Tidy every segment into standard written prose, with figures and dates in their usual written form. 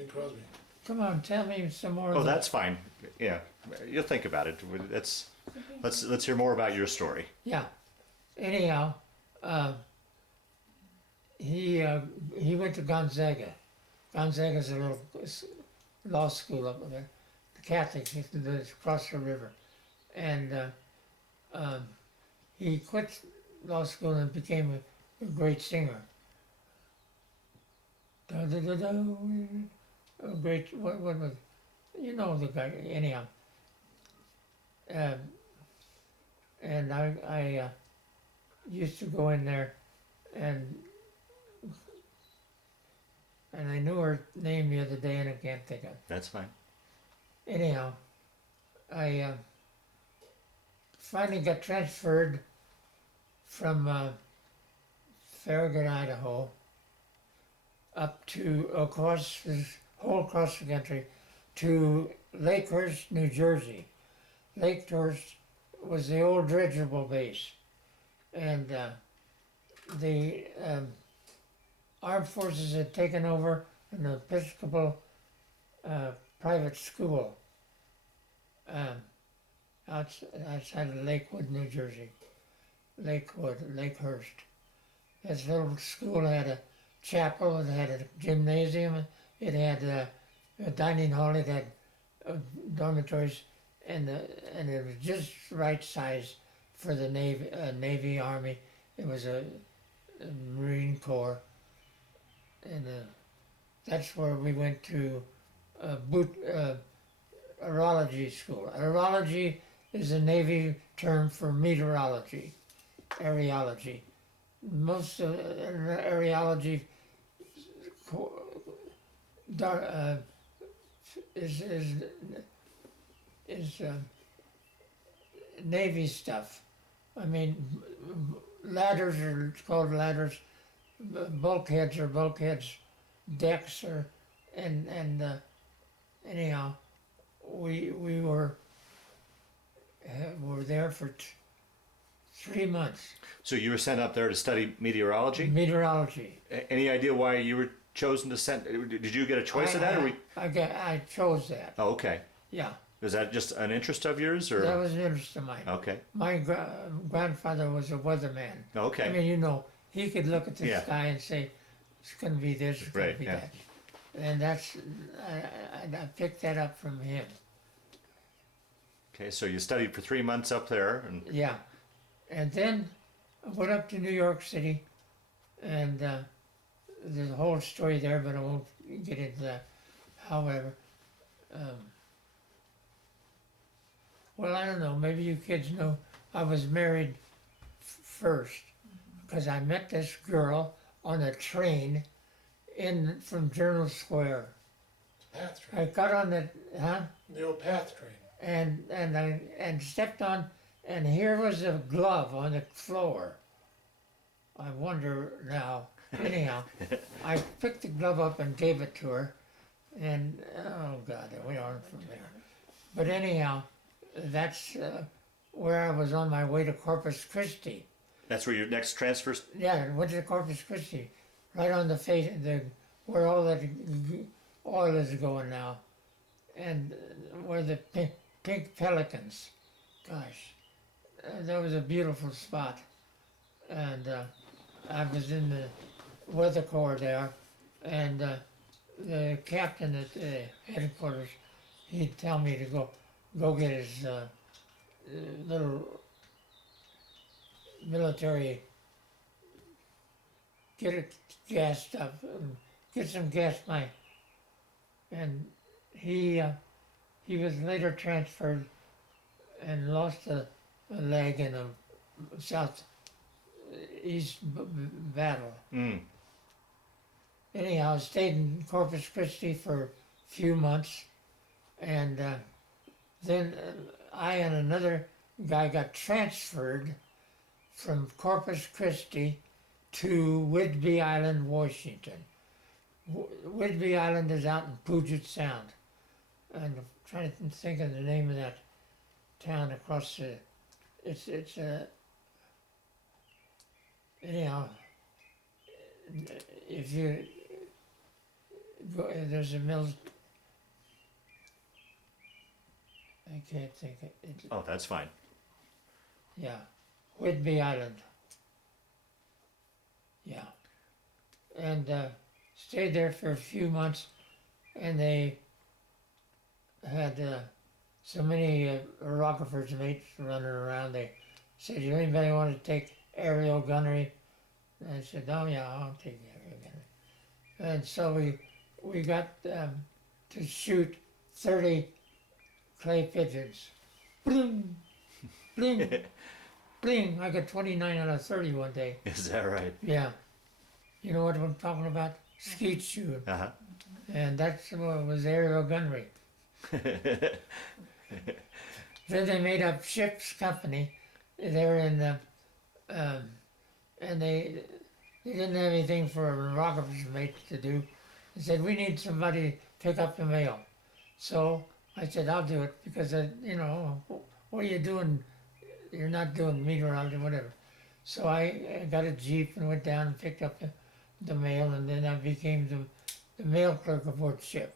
Bing Crosby. Come on, tell me some more. Oh, that's fine. Yeah, you'll think about it. Let's hear more about your story. Yeah. Anyhow, he went to Gonzaga. Gonzaga's a little law school up there, the Catholic, it's across the river, and he quit law school and became a great singer. Da, da, da, da, a great, what was, you know the guy, anyhow. And I used to go in there and I knew her name the other day and I can't think of it. That's fine. Anyhow, I finally got transferred from Farragut, Idaho, up to across this whole across the country to Lakehurst, New Jersey. Lakehurst was the old dirigible base, and the armed forces had taken over an Episcopal private school outside of Lakewood, New Jersey. Lakehurst. This little school had a chapel, it had a gymnasium, it had a dining hall, it had dormitories, and it was just right size for the Navy, Army. It was a Marine Corps, and that's where we went to aerology school. Aerology is a Navy term for meteorology, aerology. Most of aerology is Navy stuff. I mean, ladders are called ladders, bulkheads are bulkheads, decks are, and anyhow, we were there for 3 months. So you were sent up there to study meteorology? Meteorology. Any idea why you were chosen to send? Did you get a choice of that, or I chose that. Oh, okay. Yeah. Was that just an interest of yours, or? That was an interest of mine. Okay. My grandfather was a weatherman. Okay. I mean, you know, he could look at the sky and say, it's going to be this, it's going to be that. And that's, I picked that up from him. Okay, so you studied for 3 months up there. And yeah. And then I went up to New York City, and there's a whole story there, but I won't get into that. However, well, I don't know, maybe you kids know, I was married first, because I met this girl on a train from Journal Square. Path train. I got on the, The old path train. and stepped on, and here was a glove on the floor. I wonder now. Anyhow, I picked the glove up and gave it to her, and oh God, we aren't from there. But anyhow, that's where I was on my way to Corpus Christi. that's where your next transfer. Yeah, I went to Corpus Christi, right on the face, where all that oil is going now, and where the pink pelicans. Gosh, that was a beautiful spot, and I was in the weather corps there, and the captain at the headquarters, he'd tell me to go get his little military, get it gassed up, and get some gas money. And he was later transferred and lost a leg in a southeast battle. Mm. Anyhow, I stayed in Corpus Christi for a few months, and then I and another guy got transferred from Corpus Christi to Whidbey Island, Washington. Whidbey Island is out in Puget Sound, and I'm trying to think of the name of that town across the. It's anyhow. If there's a mill. I can't think it. Oh, that's fine. Yeah, Whidbey Island. Yeah, and stayed there for a few months, and they had so many Rockefeller's mates running around. They said, "Do anybody want to take aerial gunnery?" And I said, "Oh yeah, I'll take aerial gunnery." And so we got to shoot 30 clay pigeons. Bling, bling, bling. I got 29 out of 30 one day. Is that right? Yeah. You know what I'm talking about? Skeet shooting. Uh-huh. And that's what was aerial gunnery. Then they made up ship's company. They're in the, and they didn't have anything for a Rockefeller's mate to do. They said, we need somebody to pick up the mail. So I said, I'll do it because, you know, what are you doing? You're not doing meteorology, whatever. So I got a Jeep and went down and picked up the mail, and then I became the mail clerk aboard ship.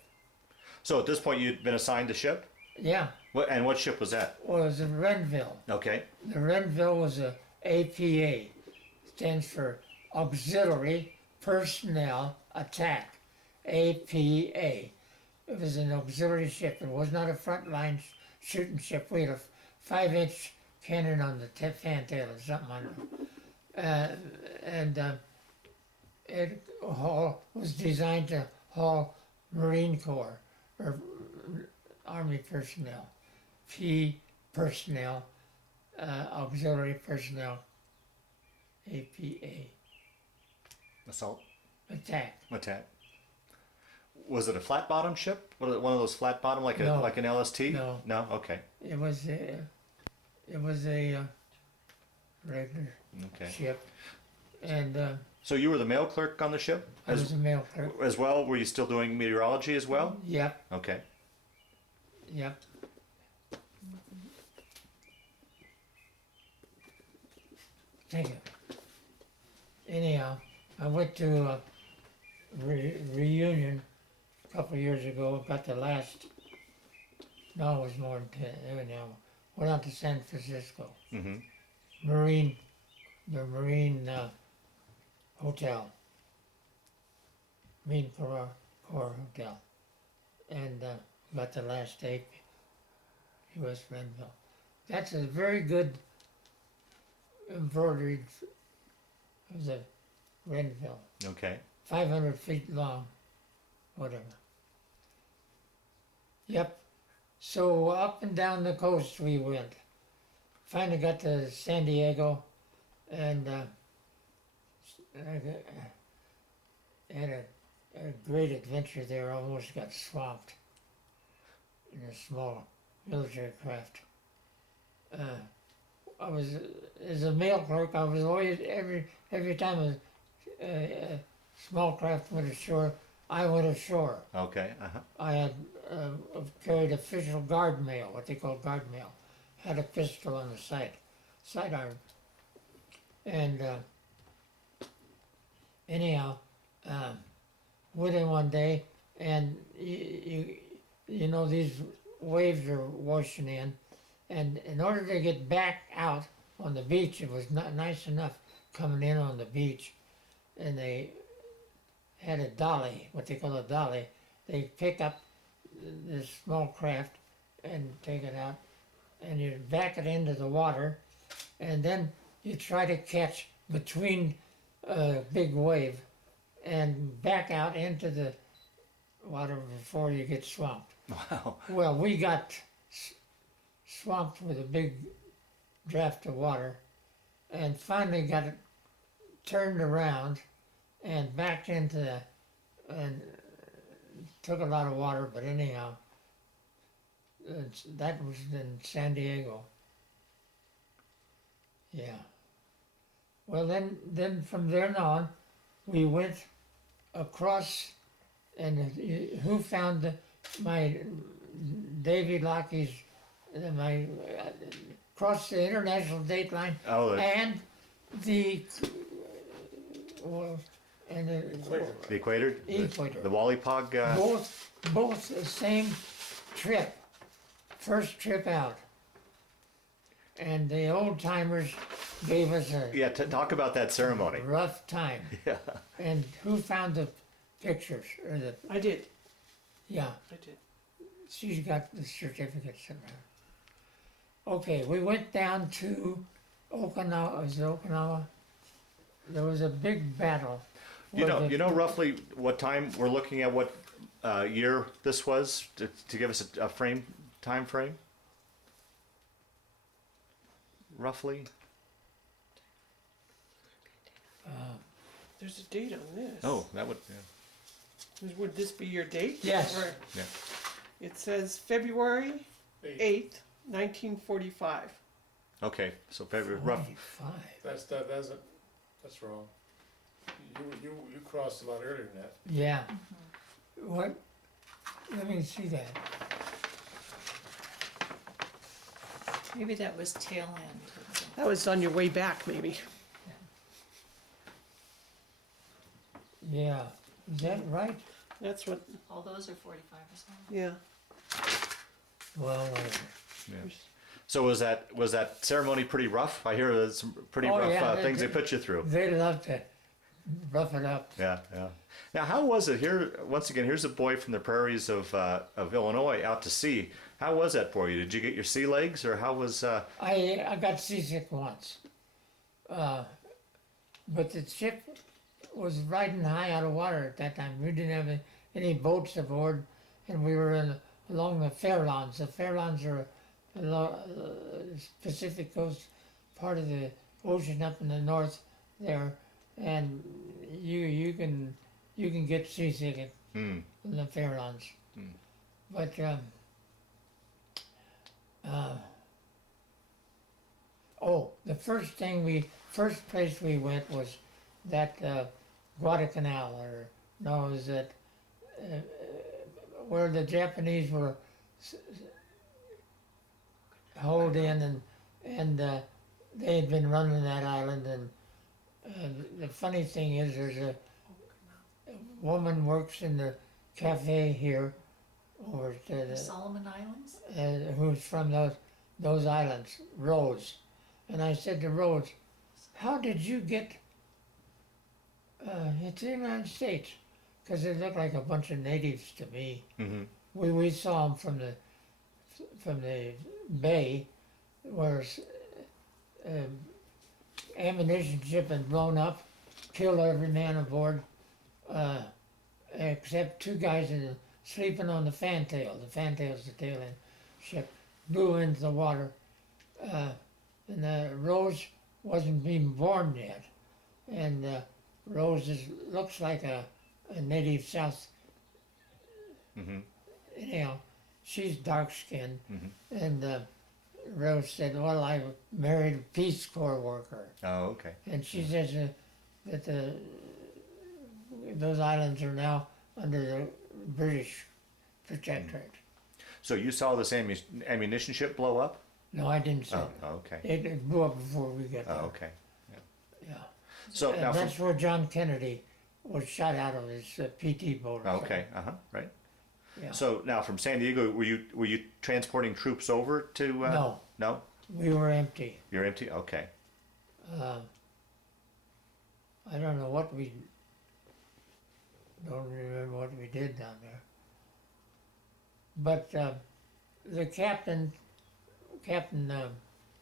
So at this point, you'd been assigned to ship? Yeah, And what ship was that? well, it was in Renville. Okay. The Renville was a APA, stands for Auxiliary Personnel Attack, APA. It was an auxiliary ship. It was not a frontline shooting ship. We had a 5-inch cannon on the fantail or something, I don't know. It was designed to haul Marine Corps or Army personnel, P personnel, auxiliary personnel, APA, Assault? attack. Attack. Was it a flat bottom ship? One of those flat bottom like No. like an LST? No. No? Okay. It was a regular Okay. ship, and So you were the mail clerk on the ship I was a mail clerk. as well? Were you still doing meteorology as well? Yep, Okay. yep. Thank you. Anyhow, I went to a reunion a couple of years ago. Got the last. No, it was more than 10. Anyhow, went out to San Francisco. Mm-hmm. The Marine Hotel. Marine Corps Hotel. And got the last day, U.S. Renville. That's a very good embroidered of the Renville. Okay. 500 feet long, whatever. Yep. So up and down the coast we went. Finally got to San Diego, and I had a great adventure there. Almost got swamped in a small military craft. I was, as a mail clerk, I was always, every time a small craft went ashore, I went ashore. Okay. Uh-huh. I had carried official guard mail, what they call guard mail. Had a pistol on the sidearm. And anyhow, went in one day, and you know these waves are washing in, and in order to get back out on the beach, it was not nice enough coming in on the beach, and they had a dolly, what they call a dolly. They pick up this small craft and take it out, and you back it into the water, and then you try to catch between a big wave and back out into the water before you get swamped. Wow. Well, we got swamped with a big draft of water, and finally got it turned around and backed into the, and took a lot of water, but anyhow, that was in San Diego. Yeah. Well, then from there on, we went across, and who found my Davy Lockheed's, my crossed the international date line, Oh, and the well, and Equator. The equator? Equator. The Wally-Pog? both the same trip, first trip out. And the old timers gave us a Yeah, talk about that ceremony. rough time. Yeah. And who found the pictures or the? I did. Yeah, I did. she's got the certificate somewhere. Okay, we went down to Okinawa. Was it Okinawa? There was a big battle. You where know, the- roughly what time we're looking at, what year this was, to give us a time frame? Roughly? There's a date on this. Oh, that would, yeah. Would this be your date? Yes. Or- Yeah. It says February 8th, 1945. Okay, so February, rough. 45. That's wrong. You crossed a lot earlier than that. Yeah. What? Let me see that. Maybe that was tail end. That was on your way back, maybe. Yeah. Is that right? That's what, All those are 45 or something. yeah. Well, Yeah. So was that ceremony pretty rough? I hear there's some pretty Oh, rough yeah, things they put you through. they love to rough it up. Yeah, yeah. Now, how was it here? Once again, here's a boy from the prairies of Illinois out to sea. How was that for you? Did you get your sea legs, or how was? I got seasick once. But the ship was riding high out of water at that time. We didn't have any boats aboard, and we were along the Fairlawns. The Fairlawns are along Pacific Coast, part of the ocean up in the north there, and you can get seasick in the Fairlawns. But the first place we went was that Guadalcanal, or no, it was that where the Japanese were holed in, and they had been running that island. And the funny thing is, there's a woman works in the cafe here, over to The Solomon Islands? who's from those islands, Rose. And I said to Rose, how did you get into the United States? Because they looked like a bunch of natives to me. Mm-hmm. We saw them from the bay, where ammunition ship had blown up, killed every man aboard, except two guys sleeping on the fantail. The fantail's the tail end ship, blew into the water. And Rose wasn't even born yet. And Rose looks like a native South. Mm-hmm. Anyhow, she's dark skinned. Mm-hmm. And Rose said, well, I married a Peace Corps worker. Oh, okay. And she says that those islands are now under the British protectorate. So you saw this ammunition ship blow up? No, I didn't say Oh, that. okay. It blew up before we got there. Oh, okay. Yeah. So And now, that's where John Kennedy was shot out of his PT boat. or okay, right. something. Yeah. So now from San Diego, were you transporting troops over to? No. No. We were empty. You're empty. Okay. I don't know what we. Don't remember what we did down there. But the Captain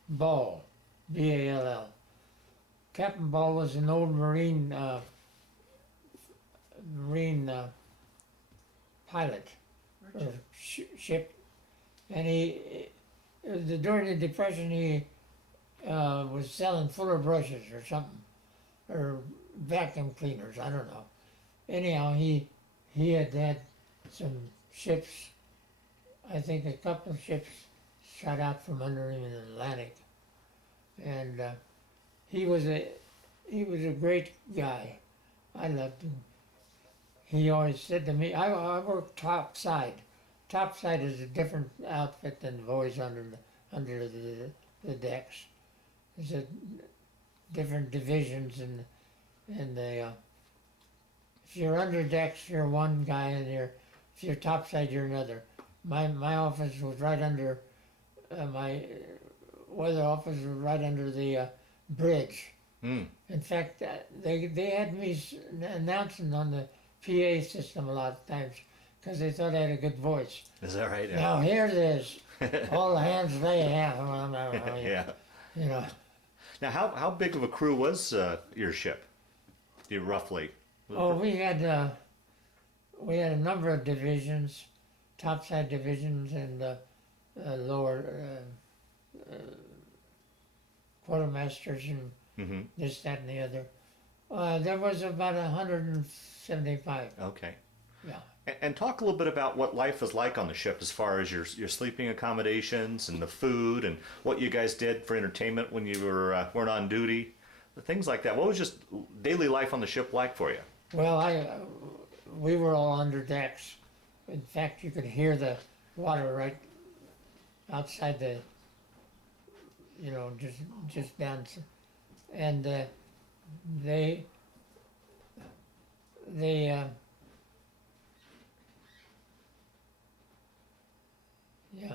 Ball, B-A-L-L. Captain Ball was an old Marine pilot or ship, and during the Depression he was selling fuller brushes or something, or vacuum cleaners. I don't know. Anyhow, he had some ships. I think a couple of ships shot out from under him in the Atlantic, and he was a great guy. I loved him. He always said to me, I work topside. Topside is a different outfit than the boys under the decks. There's a different divisions, and if you're under decks, you're one guy, and if you're topside, you're another. My office was right under, my weather office was right under the bridge. Mm. In fact, they had me announcing on the PA system a lot of times because they thought I had a good voice. Is that right? Now here it is, all the hands they have. Yeah. You know, Now, how big of a crew was your ship? You roughly? oh, we had a number of divisions, topside divisions and lower quartermasters and Mm-hmm. this, that, and the other. There was about 175. Okay. Yeah. And talk a little bit about what life was like on the ship as far as your sleeping accommodations and the food and what you guys did for entertainment when you weren't on duty, things like that. What was just daily life on the ship like for you? Well, we were all under decks. In fact, you could hear the water right outside the, just down, and they yeah.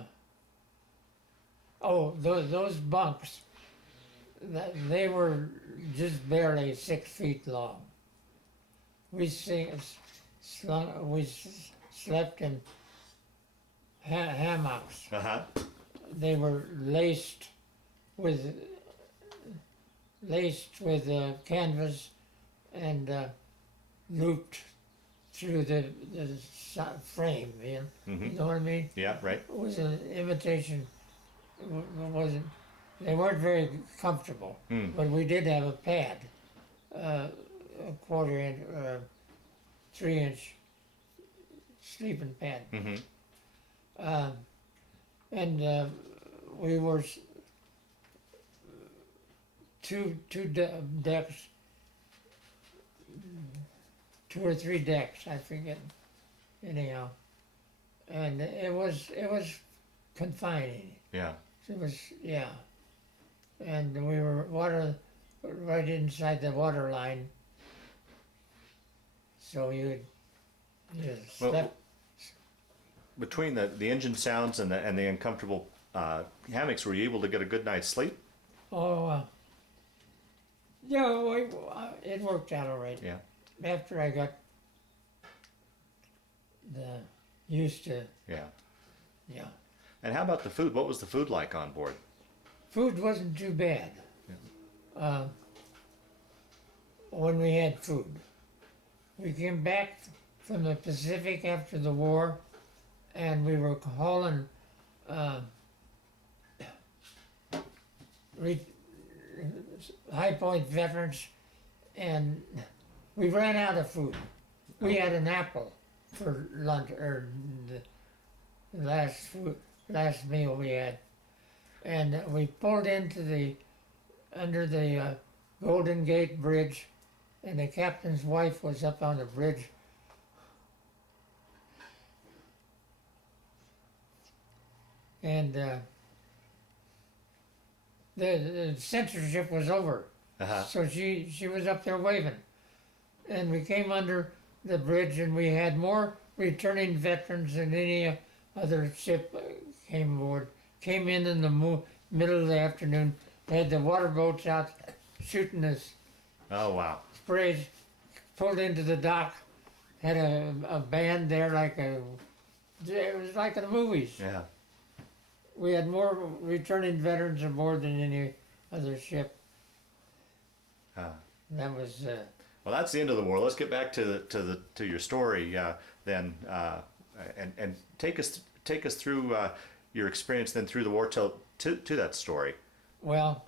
Oh, those bunks, they were just barely 6 feet long. We slept in hammocks. Uh-huh. They were laced with canvas and looped through the frame. Mm-hmm. You know what I mean? Yeah, right. It was an imitation. It wasn't. They weren't very comfortable, Mm. but we did have a pad, a quarter inch, 3-inch sleeping pad, Mm-hmm. and we were two decks, 2 or 3 decks, I forget. Anyhow, and it was confining. Yeah. It was, yeah. And we were right inside the water line. So you Well, slept. Between the engine sounds and the uncomfortable hammocks, were you able to get a good night's sleep? Yeah, it worked out all right. Yeah. After I got used to, Yeah. yeah. And how about the food? What was the food like on board? Food wasn't too bad. When we had food. We came back from the Pacific after the war, and we were hauling High Point veterans, and we ran out of food. We had an apple for lunch, or the last meal we had, and we pulled into under the Golden Gate Bridge, and the captain's wife was up on the bridge. And the censorship was over, Uh-huh. so she was up there waving, and we came under the bridge, and we had more returning veterans than any other ship came aboard. Came in the middle of the afternoon. They had the water boats out shooting us Oh, wow. sprays. Pulled into the dock. Had a band there it was like in the movies. Yeah. We had more returning veterans aboard than any other ship. That was. Well, that's the end of the war. Let's get back to your story then, and take us through your experience then through the war to that story. Well.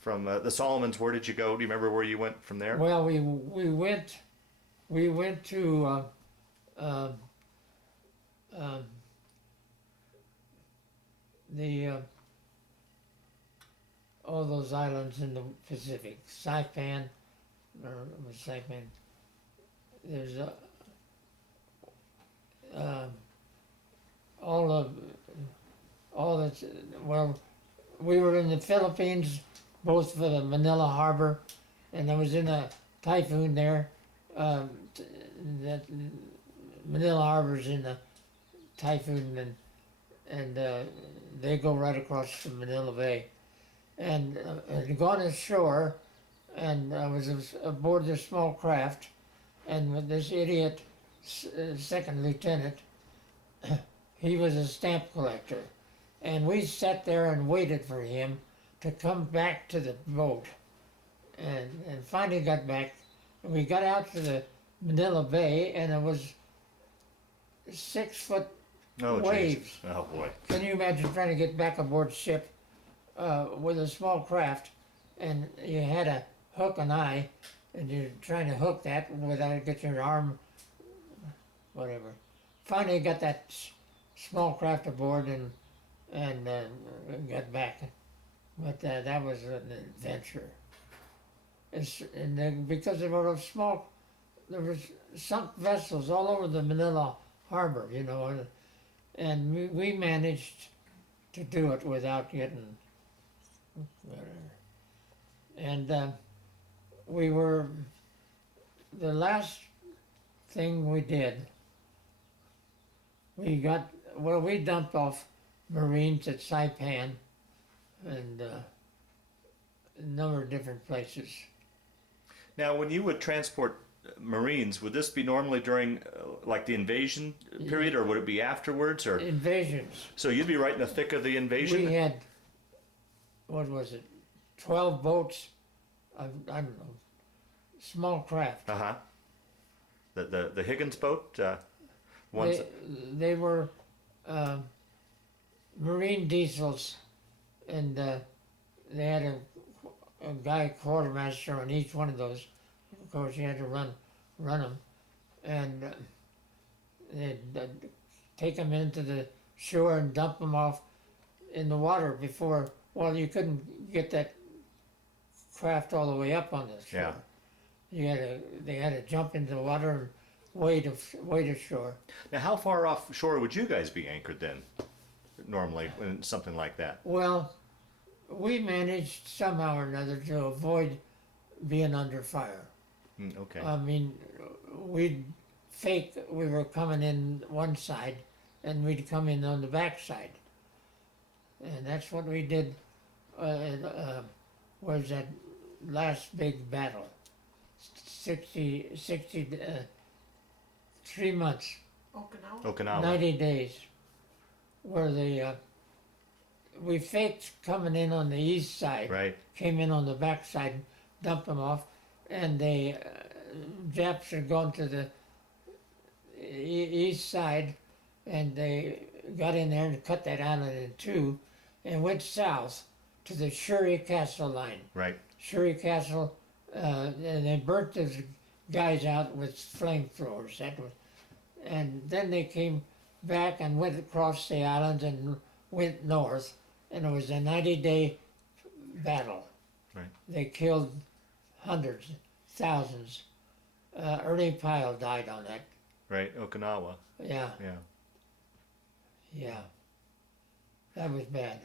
From the Solomons, where did you go? Do you remember where you went from there? Well, we went to all those islands in the Pacific, Saipan, or Saipan. There's well, we were in the Philippines, both for the Manila Harbor, and I was in a typhoon there. that Manila Harbor's in the typhoon, and they go right across from Manila Bay, and had gone ashore, and I was aboard this small craft, and with this idiot second lieutenant, he was a stamp collector, and we sat there and waited for him to come back to the boat, and finally got back. We got out to the Manila Bay, and it was 6 foot Oh, waves. Jesus. Oh, boy. Can you imagine trying to get back aboard ship with a small craft, and you had a hook and eye, and you're trying to hook that without getting your arm, whatever. Finally got that small craft aboard and got back, but that was an adventure. And then because there were there was sunk vessels all over the Manila Harbor, you know, and we managed to do it without getting whatever. And we were, the last thing we did, we dumped off Marines at Saipan and a number of different places. Now, when you would transport Marines, would this be normally during like the invasion period, or would it be afterwards? Or Invasions. so you'd be right in the thick of the invasion? We had, what was it, 12 boats, I don't know, small craft. Uh-huh. The Higgins boat? They were Marine diesels, and they had a guy quartermaster on each one of those. Of course, you had to run them, and they'd take them into the shore and dump them off in the water before. Well, you couldn't get that craft all the way up on the shore. Yeah. They had to jump into the water and wade ashore. Now, how far offshore would you guys be anchored then, normally, in something like that? Well, we managed somehow or another to avoid being under fire. Okay. I mean, we'd fake we were coming in one side, and we'd come in on the back side. And that's what we did, was that last big battle. 3 months, Okinawa. 90 days, where we faked coming in on the east side, Right. came in on the back side, dumped them off, and the Japs had gone to the east side, and they got in there and cut that island in two, and went south to the Shuri Castle line. Right. Shuri Castle, and they burnt those guys out with flamethrowers. And then they came back and went across the island and went north, and it was a 90-day battle. Right. They killed hundreds, thousands. Ernie Pyle died on that. Right. Okinawa. Yeah, Yeah. that was bad.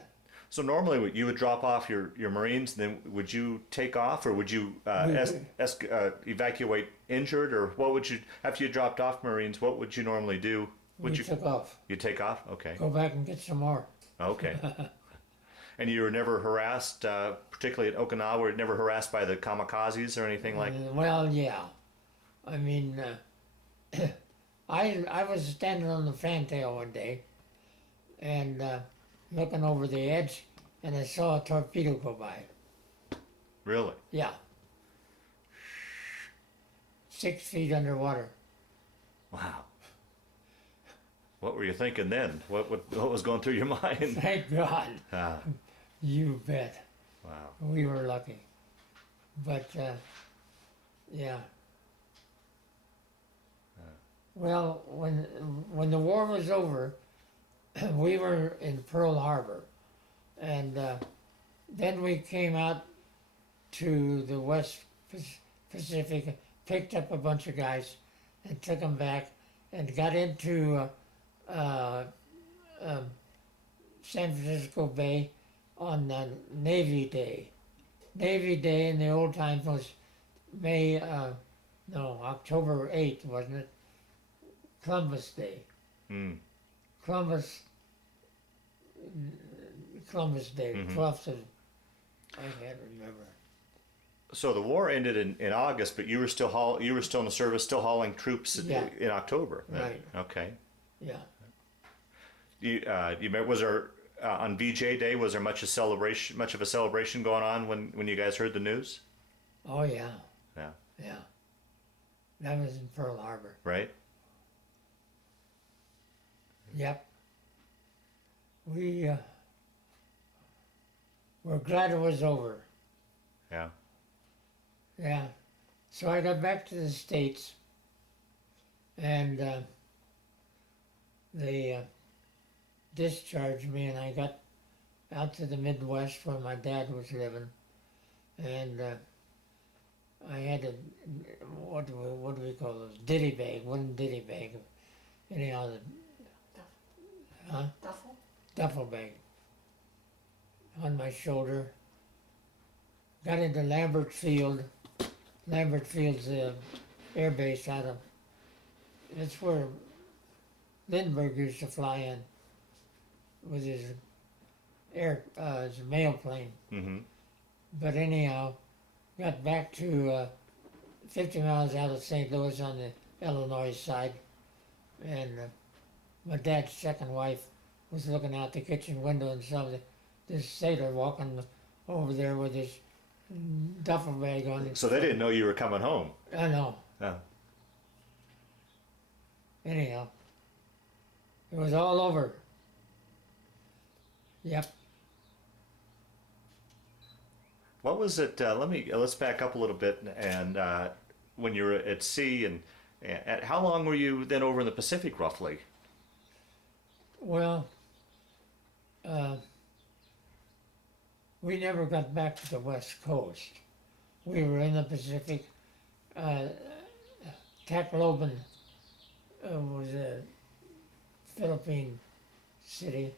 So normally you would drop off your Marines, then would you take off, or would you evacuate injured, or what would you, after you dropped off Marines, what would you normally do? We took off. You take off? Okay. Go back and get some more. Okay. And you were never harassed, particularly at Okinawa, were you never harassed by the kamikazes or anything like? Well, yeah. I mean, I was standing on the fantail one day, and looking over the edge, and I saw a torpedo go by. Really? Yeah. 6 feet underwater. Wow. What were you thinking then? What was going through your mind? Thank God. Ah, You bet. wow. We were lucky. But, yeah. Well, when the war was over, we were in Pearl Harbor, and then we came out to the West Pacific, picked up a bunch of guys, and took them back, and got into San Francisco Bay on Navy Day. Navy Day in the old times was May No, October 8th, wasn't it? Columbus Day. Mm. Columbus Day, Mhm. 12th of, I can't remember. So the war ended in August, but you were still you were still in the service, still hauling troops Yeah. in October. Right. Okay. Yeah. Was there on VJ Day? Was there much of a celebration going on when you guys heard the news? Oh, yeah. Yeah. Yeah. That was in Pearl Harbor. Right. Yep. We were glad it was over. Yeah. Yeah. So I got back to the States, and they discharged me, and I got out to the Midwest where my dad was living, and I had a, what do we call those, ditty bag, wooden ditty bag, anyhow, duffel bag on my shoulder. Got into Lambert Field's air base out of, that's where Lindbergh used to fly in with his his mail plane. Mm-hmm. But anyhow, got back to 50 miles out of St. Louis on the Illinois side, and my dad's second wife was looking out the kitchen window and saw this sailor walking over there with his duffel bag on it. So they didn't know you were coming home. I know. Oh. Anyhow, it was all over. Yep. What was it? Let's back up a little bit. And when you were at sea, and how long were you then over in the Pacific, roughly? Well, we never got back to the West Coast. We were in the Pacific. Tacloban was a Philippine city.